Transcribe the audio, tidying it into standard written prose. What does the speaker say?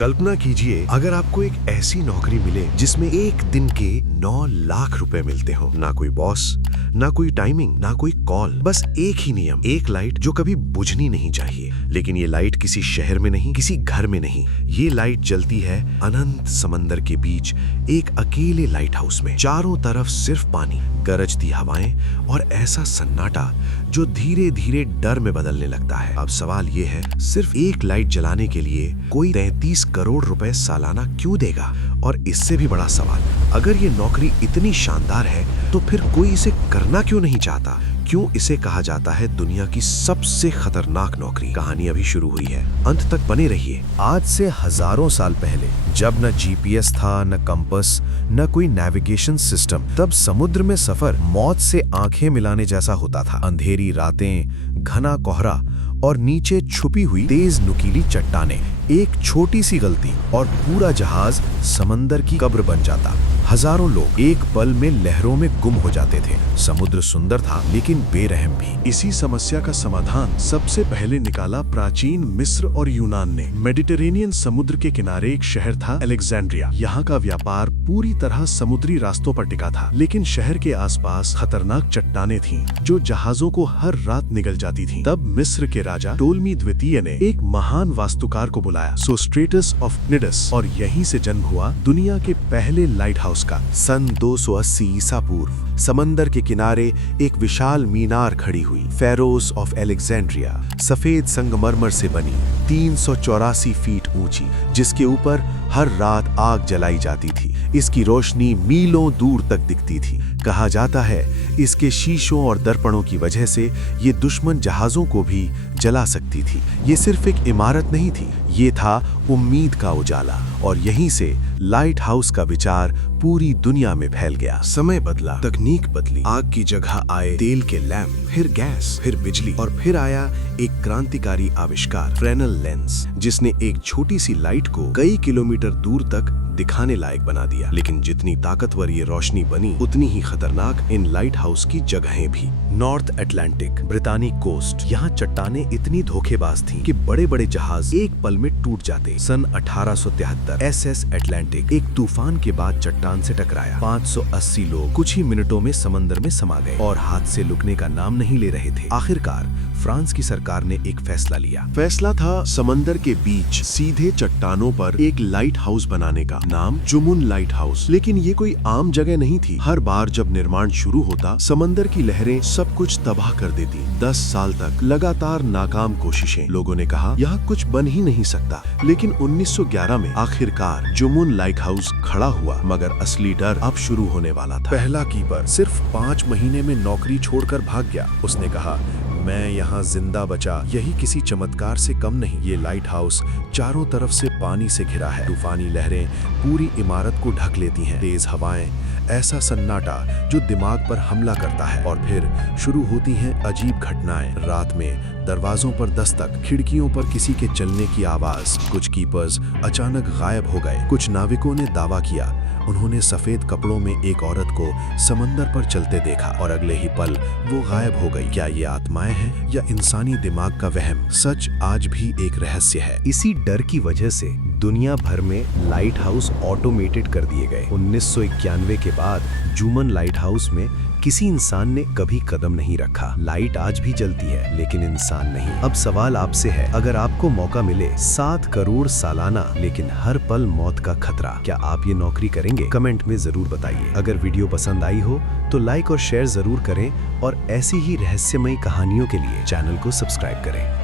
कल्पना कीजिए अगर आपको एक ऐसी नौकरी मिले जिसमें एक दिन के 9 लाख रुपए मिलते हो। ना कोई बॉस, ना कोई टाइमिंग, ना कोई कॉल, बस एक ही नियम, एक लाइट जो कभी बुझनी नहीं चाहिए। लेकिन ये लाइट किसी शहर में नहीं, किसी घर में नहीं, ये लाइट जलती है अनंत समंदर के बीच एक अकेले लाइट हाउस में। चारों तरफ सिर्फ पानी, गरजती हवाएं और ऐसा सन्नाटा जो धीरे धीरे डर में बदलने लगता है। अब सवाल ये है, सिर्फ एक लाइट जलाने के लिए कोई 33 करोड़ रुपए सालाना क्यों देगा? और इससे भी बड़ा सवाल, अगर ये नौकरी इतनी शानदार है तो फिर कोई इसे करना क्यों नहीं चाहता? क्यों इसे कहा जाता है दुनिया की सबसे खतरनाक नौकरी? कहानी अभी शुरू हुई है, अंत तक बने रहिए। आज से हजारों साल पहले, जब न जीपीएस था, न कंपास, न कोई नेविगेशन सिस्टम, तब समुद्र में सफर मौत से आंखें मिलाने जैसा होता था। अंधेरी रातें, घना कोहरा और नीचे छुपी हुई तेज नुकीली चट्टानें। एक छोटी सी गलती और पूरा जहाज समंदर की कब्र बन जाता। हजारों लोग एक पल में लहरों में गुम हो जाते थे। समुद्र सुंदर था लेकिन बेरहम भी। इसी समस्या का समाधान सबसे पहले निकाला प्राचीन मिस्र और यूनान ने। मेडिटेरेनियन समुद्र के किनारे एक शहर था, अलेक्जेंड्रिया। यहाँ का व्यापार पूरी तरह समुद्री रास्तों पर टिका था, लेकिन शहर के आसपास खतरनाक चट्टानें थीं, जो जहाजों को हर रात निगल जाती थीं। तब मिस्र के राजा टोलमी द्वितीय ने एक महान वास्तुकार को बुलाया, सोस्ट्रेटस ऑफ क्निडस, और यहीं से जन्म हुआ दुनिया के पहले लाइट हाउस का। सन 280 ईसा पूर्व समंदर के किनारे एक विशाल मीनार खड़ी हुई, फेरोस ऑफ एलेक्जेंड्रिया, सफेद संगमरमर से बनी, 384 फीट ऊंची, जिसके ऊपर हर रात आग जलाई जाती थी। इसकी रोशनी मीलों दूर तक दिखती थी। कहा जाता है इसके शीशों और दर्पणों की वजह से ये दुश्मन जहाजों को भी जला सकती थी। ये सिर्फ एक इमारत नहीं थी, ये था उम्मीद का उजाला। और यहीं से लाइट हाउस का विचार पूरी दुनिया में फैल गया। समय बदला, तकनीक बदली, आग की जगह आए तेल के लैंप, फिर गैस, फिर बिजली, और फिर आया एक क्रांतिकारी आविष्कार, फ्रेनेल लेंस, जिसने एक छोटी सी लाइट को कई किलोमीटर दूर तक दिखाने लायक बना दिया। लेकिन जितनी ताकतवर ये रोशनी बनी, उतनी ही खतरनाक इन लाइट हाउस की जगहें भी। नॉर्थ अटलांटिक, ब्रितानी कोस्ट, यहाँ चट्टानें इतनी धोखेबाज थीं कि बड़े बड़े जहाज एक पल में टूट जाते। सन 1873 एसएस अटलांटिक एक तूफान के बाद चट्टान से टकराया। 580 लोग कुछ ही मिनटों में समंदर में समा गए और हादसे रुकने का नाम नहीं ले रहे थे। आखिरकार फ्रांस की सरकार ने एक फैसला लिया। फैसला था समंदर के बीच सीधे चट्टानों पर एक लाइट हाउस बनाने का। नाम जुमुन लाइट हाउस। लेकिन ये कोई आम जगह नहीं थी। हर बार जब निर्माण शुरू होता, समंदर की लहरें सब कुछ तबाह कर देती। 10 साल तक लगातार नाकाम कोशिशें। लोगों ने कहा यहाँ कुछ बन ही नहीं सकता। लेकिन 1911 में आखिरकार जुमुन लाइट हाउस खड़ा हुआ। मगर असली डर अब शुरू होने वाला था। पहला कीपर सिर्फ 5 महीने में नौकरी छोड़कर भाग गया। उसने कहा, मैं यहाँ जिंदा बचा, यही किसी चमत्कार से कम नहीं। ये लाइट हाउस चारों तरफ से पानी से घिरा है। तूफानी लहरें पूरी इमारत को ढक लेती हैं। तेज हवाएं, ऐसा सन्नाटा जो दिमाग पर हमला करता है। और फिर शुरू होती हैं अजीब घटनाएं। रात में दरवाजों पर दस्तक, खिड़कियों पर किसी के चलने की आवाज। कुछ कीपर्स अचानक गायब हो गए। कुछ नाविकों ने दावा किया उन्होंने सफेद कपड़ों में एक औरत को समंदर पर चलते देखा, और अगले ही पल वो गायब हो गई। क्या ये आत्माएं हैं या इंसानी दिमाग का वहम? सच आज भी एक रहस्य है। इसी डर की वजह से दुनिया भर में लाइट हाउस ऑटोमेटेड कर दिए गए। 1991 के बाद जुमन लाइट हाउस में किसी इंसान ने कभी कदम नहीं रखा। लाइट आज भी जलती है, लेकिन इंसान नहीं। अब सवाल आपसे है, अगर आपको मौका मिले, 7 करोड़ सालाना लेकिन हर पल मौत का खतरा, क्या आप ये नौकरी करेंगे? कमेंट में जरूर बताइए। अगर वीडियो पसंद आई हो तो लाइक और शेयर जरूर करें, और ऐसी ही रहस्यमयी कहानियों के लिए चैनल को सब्सक्राइब करें।